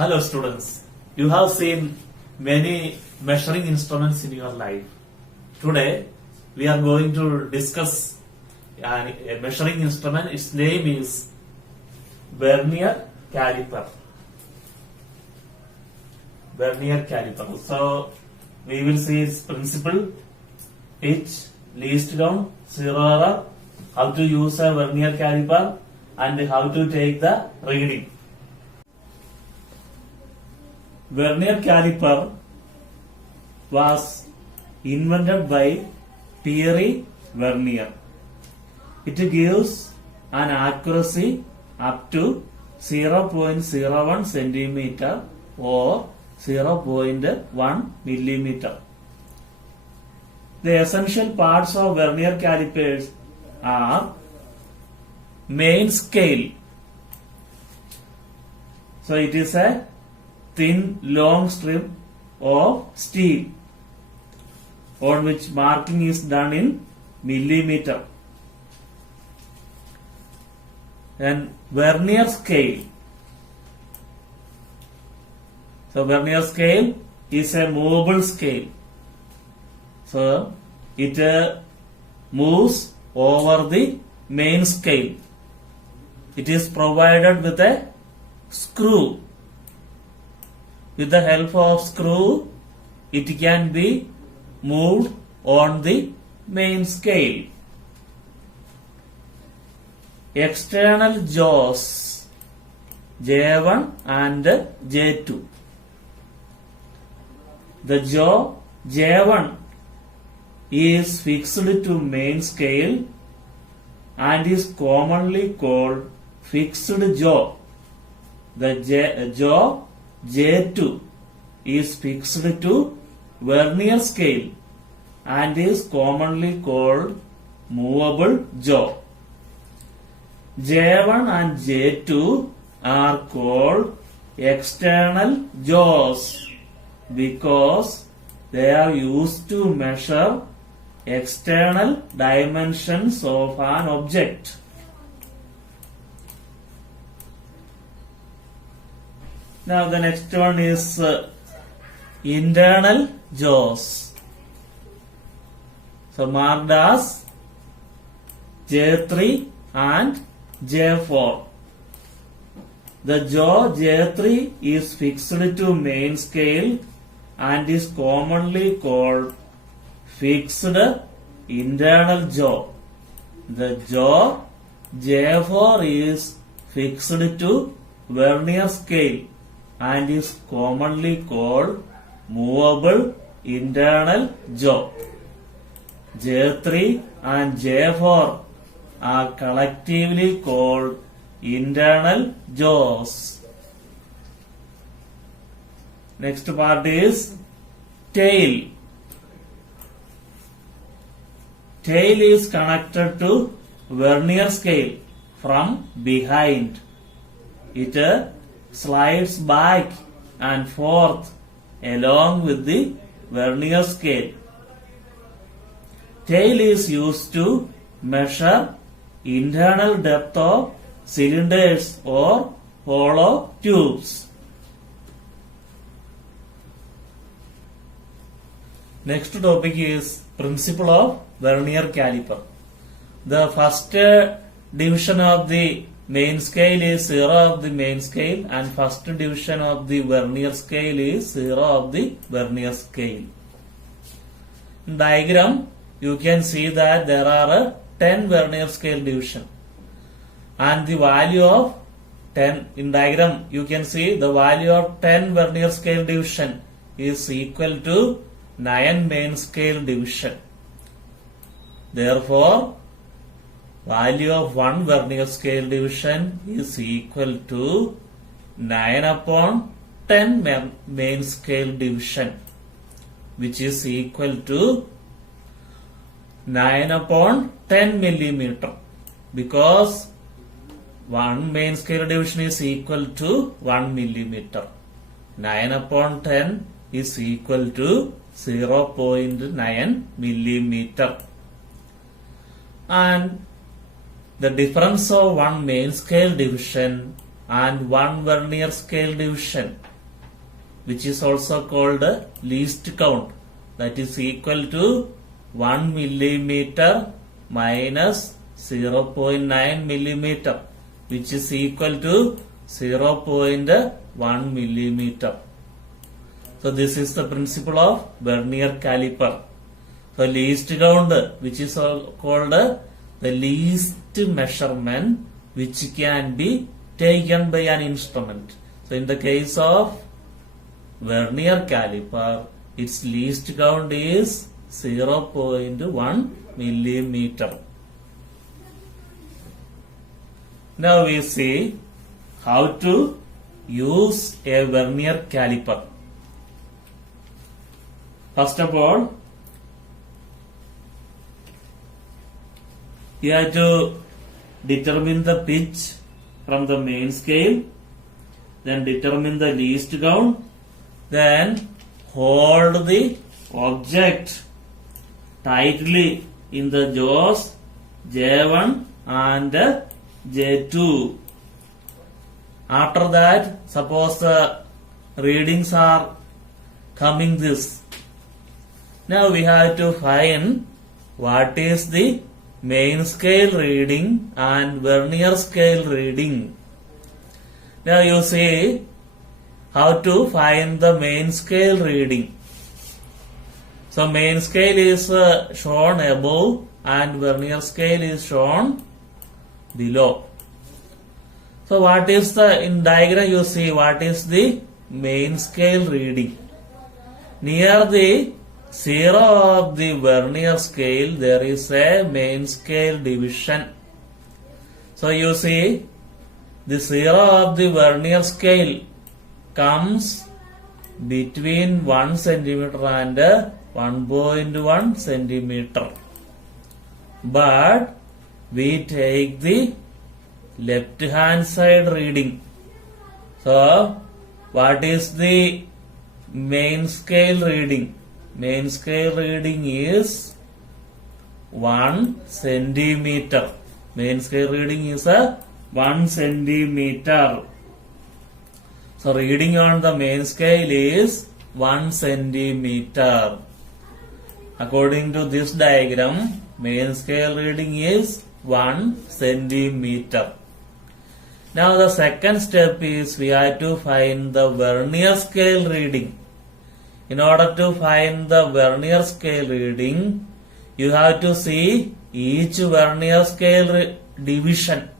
Hello students, you have seen many measuring instruments in your life. Today we are going to discuss a measuring instrument. Its name is vernier caliper. Vernier caliper. So we will see its principle, pitch, least count, zero error, how to use a vernier caliper and how to take the reading. Vernier caliper was invented by Pierre Vernier. It gives an accuracy up to 0.01 centimeter or 0.1 millimeter. The essential parts of vernier calipers are main scale. So it is a thin long strip of steel on which marking is done in millimeter. And vernier scale. So vernier scale is a movable scale. So it moves over the main scale. It is provided with a screw. With the help of screw, it can be moved on the main scale. External jaws J1 and J2. The jaw J1 is fixed to main scale and is commonly called fixed jaw. The jaw J2 is fixed to vernier scale and is commonly called movable jaw. J1 and J2 are called external jaws because they are used to measure external dimensions of an object. Now the next one is internal jaws. So marked as J3 and J4. The jaw J3 is fixed to main scale and is commonly called fixed internal jaw. The jaw J4 is fixed to vernier scale and is commonly called movable internal jaw. J3 and J4 are collectively called internal jaws. Next part is tail. Tail is connected to vernier scale from behind. It slides back and forth along with the vernier scale. Tail is used to measure internal depth of cylinders or hollow tubes. Next topic is principle of vernier caliper. The first division of the main scale is 0 of the main scale and first division of the vernier scale is 0 of the vernier scale. In diagram you can see that there are 10 vernier scale division and the value of 10 in diagram you can see the value of 10 vernier scale division is equal to 9 main scale division. Therefore value of 1 vernier scale division is equal to 9 upon 10 main scale division, which is equal to 9 upon 10 millimeter, because 1 main scale division is equal to 1 millimeter. 9 upon 10 is equal to 0.9 millimeter. And the difference of one main scale division and one vernier scale division which is also called least count, that is equal to 1 millimeter minus 0.9 millimeter, which is equal to 0.1 millimeter. So this is the principle of vernier caliper. So least count, which is called the least measurement which can be taken by an instrument. So in the case of vernier caliper, its least count is 0.1 millimeter. Now we see how to use a vernier caliper. First of all, you have to determine the pitch from the main scale, then determine the least count, then hold the object tightly in the jaws J1 and J2. After that, suppose the readings are coming this. Now we have to find what is the main scale reading and vernier scale reading. Now you see how to find the main scale reading. So main scale is shown above and vernier scale is shown below. So what is the, in diagram you see what is the main scale reading. Near the zero of the vernier scale there is a main scale division. So you see the zero of the vernier scale comes between 1 centimeter and 1.1 centimeter. But we take the left hand side reading. So what is the main scale reading? Main scale reading is 1 centimeter. Main scale reading is 1 centimeter. So reading on the main scale is 1 centimeter. According to this diagram, main scale reading is 1 centimeter. Now the second step is we have to find the vernier scale reading. In order to find the vernier scale reading, you have to see each vernier scale division.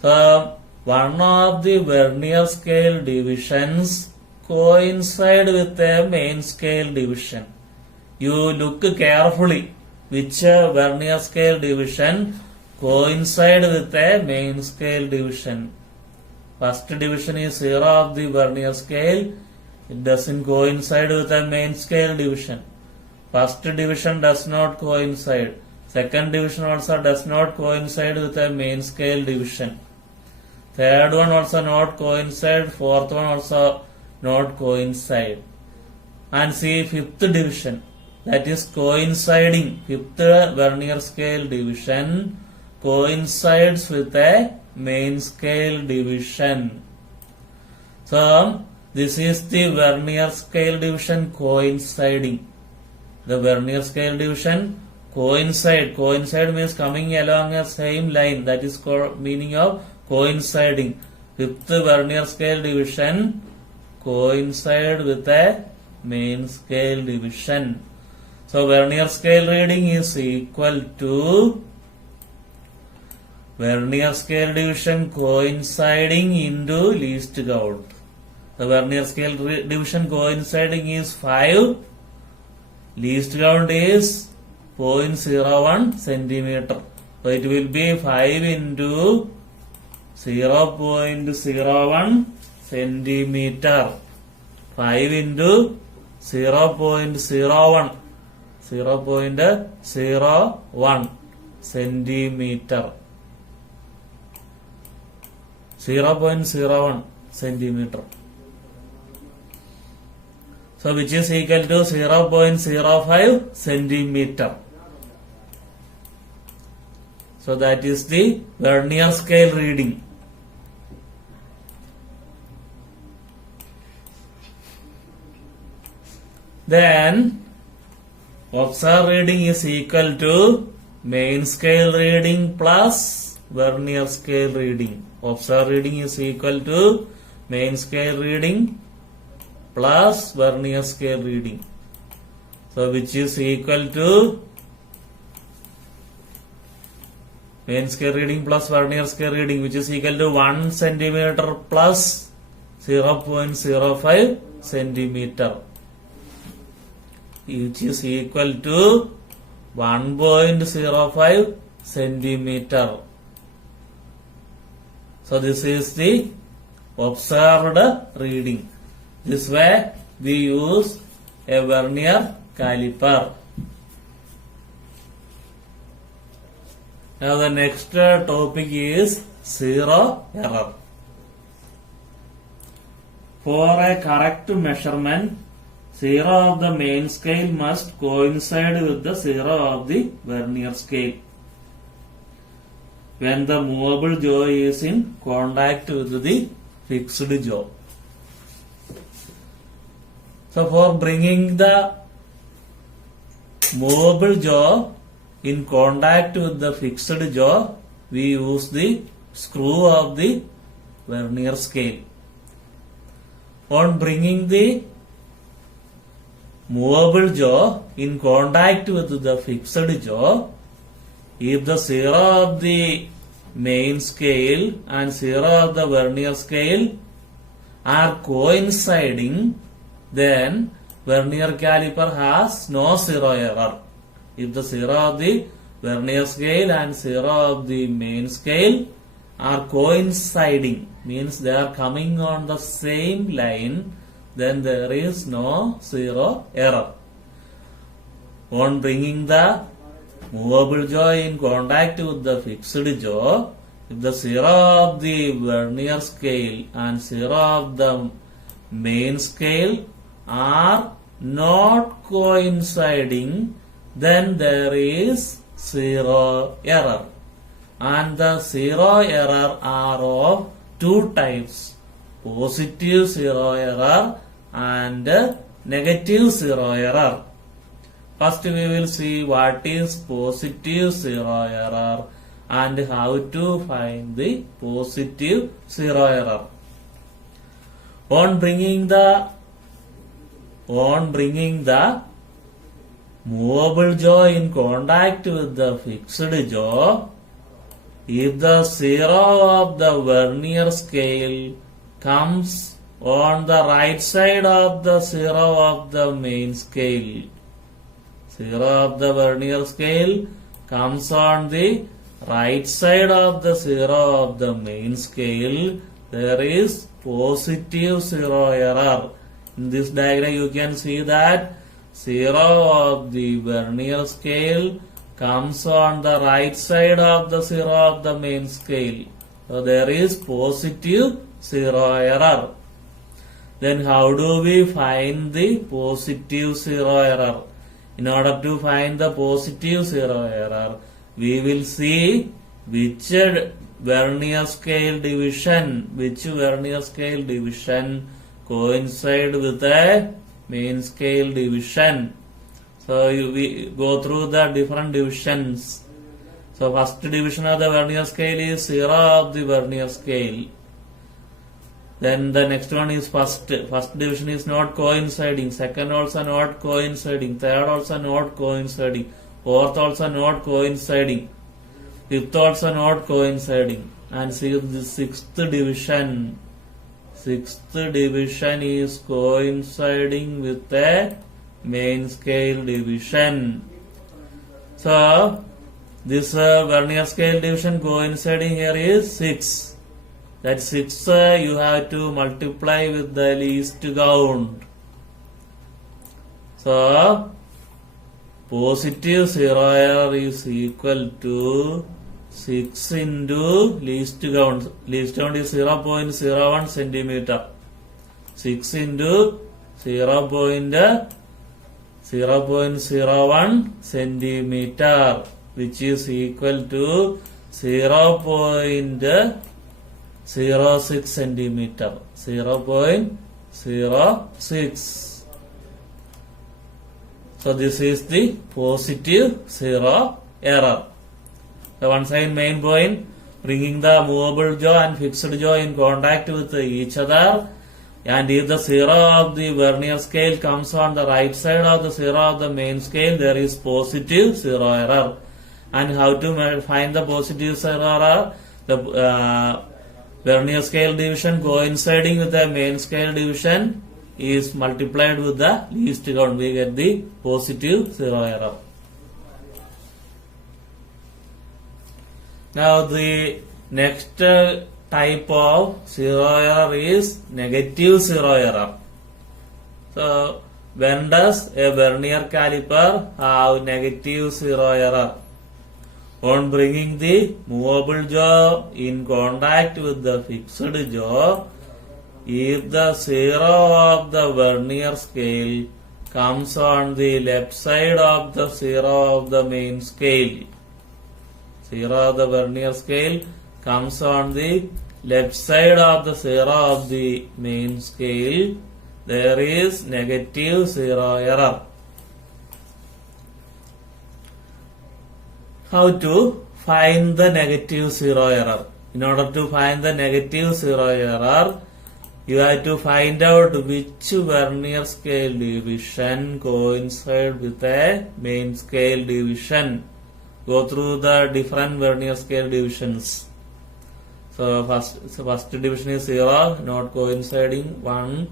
So one of the vernier scale divisions coincide with the main scale division. You look carefully which vernier scale division coincide with the main scale division. First division is 0 of the vernier scale. It doesn't coincide with the main scale division. First division does not coincide. Second division also does not coincide with the main scale division. Third one also not coincide. Fourth one also not coincide. And see fifth division, that is coinciding. Fifth vernier scale division coincides with the main scale division. So this is the vernier scale division coinciding. The vernier scale division coincide. Coincide means coming along a same line. That is meaning of coinciding. Fifth vernier scale division coincide with the main scale division. So vernier scale reading is equal to vernier scale division coinciding into least count. The vernier scale division coinciding is 5. Least count is 0.01 centimeter. So it will be 5 into 0.01 centimeter. 5 into 0.01 centimeter. 0.01 centimeter. So which is equal to 0.05 centimeter. So that is the vernier scale reading. then observed reading is equal to main scale reading plus vernier scale reading. Observed reading is equal to main scale reading plus vernier scale reading. So which is equal to main scale reading plus vernier scale reading, which is equal to 1 centimeter plus 0.05 centimeter, which is equal to 1.05 centimeter. So this is the observed reading. This way we use a vernier caliper. Now the next topic is zero error. For a correct measurement, zero of the main scale must coincide with the zero of the vernier scale when the movable jaw is in contact with the fixed jaw. So for bringing the movable jaw in contact with the fixed jaw, we use the screw of the vernier scale. On bringing the movable jaw in contact with the fixed jaw, if the zero of the main scale and zero of the vernier scale are coinciding, then vernier caliper has no zero error. If the zero of the vernier scale and zero of the main scale are coinciding, means they are coming on the same line, then there is no zero error. On bringing the movable jaw in contact with the fixed jaw, if the zero of the vernier scale and zero of the main scale are not coinciding, then there is zero error. And the zero error are of two types: positive zero error and negative zero error. First we will see what is positive zero error and how to find the positive zero error. On bringing the movable jaw in contact with the fixed jaw, if the zero of the vernier scale comes on the right side of the zero of the main scale, zero of the vernier scale comes on the right side of the zero of the main scale, there is positive zero error. In this diagram you can see that zero of the vernier scale comes on the right side of the zero of the main scale. So there is positive zero error. Then how do we find the positive zero error? In order to find the positive zero error, we will see which vernier scale division coincide with the main scale division. So we go through the different divisions. So first division of the vernier scale is zero of the vernier scale. Then the next one is first division is not coinciding, second also not coinciding, third also not coinciding, fourth also not coinciding, fifth also not coinciding, and see the sixth division. Sixth division is coinciding with the main scale division. So this vernier scale division coinciding here is 6. That 6 you have to multiply with the least count. So positive zero error is equal to 6 into least count. Least count is 0.01 centimeter. 6 into 0.01 centimeter, which is equal to 0.06 centimeter. 0.06. So this is the positive zero error. So once again, main point, bringing the movable jaw and fixed jaw in contact with each other, and if the zero of the vernier scale comes on the right side of the zero of the main scale, there is positive zero error. And how to find the positive zero error? The vernier scale division coinciding with the main scale division is multiplied with the least count. We get the positive zero error. Now the next type of zero error is negative zero error. So when does a vernier caliper have negative zero error? On bringing the movable jaw in contact with the fixed jaw, if the zero of the vernier scale comes on the left side of the zero of the main scale, zero of the vernier scale comes on the left side of the zero of the main scale, there is negative zero error. How to find the negative zero error? In order to find the negative zero error, you have to find out which vernier scale division coincides with a main scale division. Go through the different vernier scale divisions. So first division is 0, not coinciding. 1,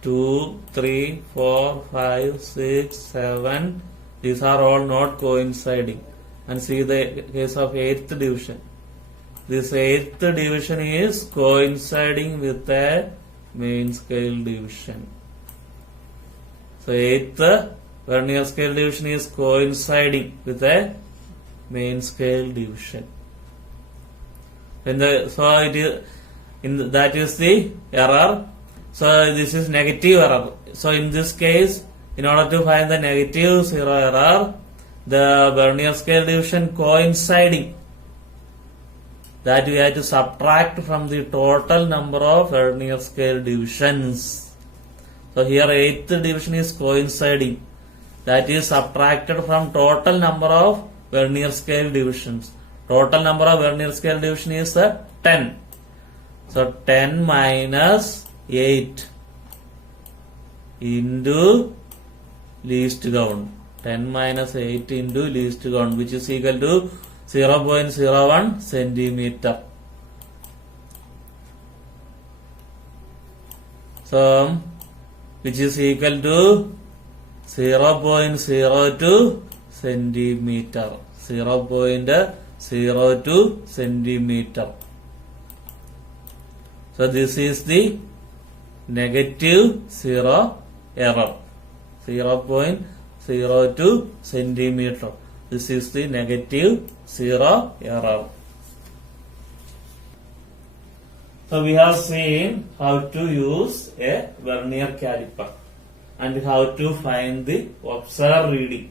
2, 3, 4, 5, 6, 7. These are all not coinciding. And see the case of 8th division. This 8th division is coinciding with a main scale division. So 8th vernier scale division is coinciding with a main scale division. That is the error. So this is negative error. So in this case, in order to find the negative zero error, the vernier scale division coinciding, that we have to subtract from the total number of vernier scale divisions. So here 8th division is coinciding, that is subtracted from total number of vernier scale divisions. Total number of vernier scale division is 10. So 10 minus 8 into least count. 10 minus 8 into least count, which is equal to 0.01 centimeter. So, which is equal to 0.02 centimeter. 0.02 centimeter. So, this is the negative zero error. 0.02 centimeter. This is the negative zero error. So we have seen how to use a vernier caliper and how to find the observed reading.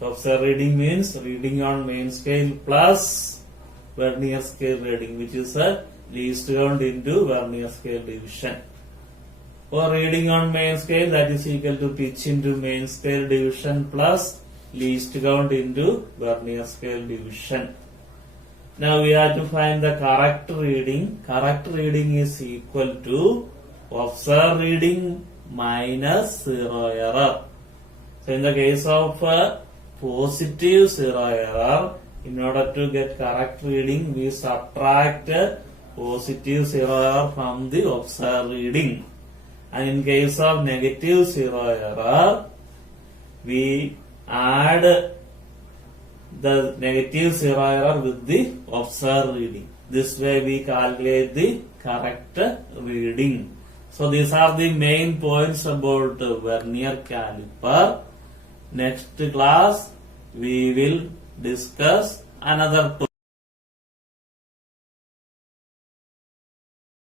Observed reading means reading on main scale plus vernier scale reading, which is a least count into vernier scale division. Or reading on main scale, that is equal to pitch into main scale division plus least count into vernier scale division. Now we have to find the correct reading. Correct reading is equal to observed reading minus zero error. So in the case of positive zero error, in order to get correct reading, we subtract positive zero error from the observed reading. And in case of negative zero error, we add the negative zero error with the observed reading. This way we calculate the correct reading. So these are the main points about vernier caliper. Next class we will discuss another point.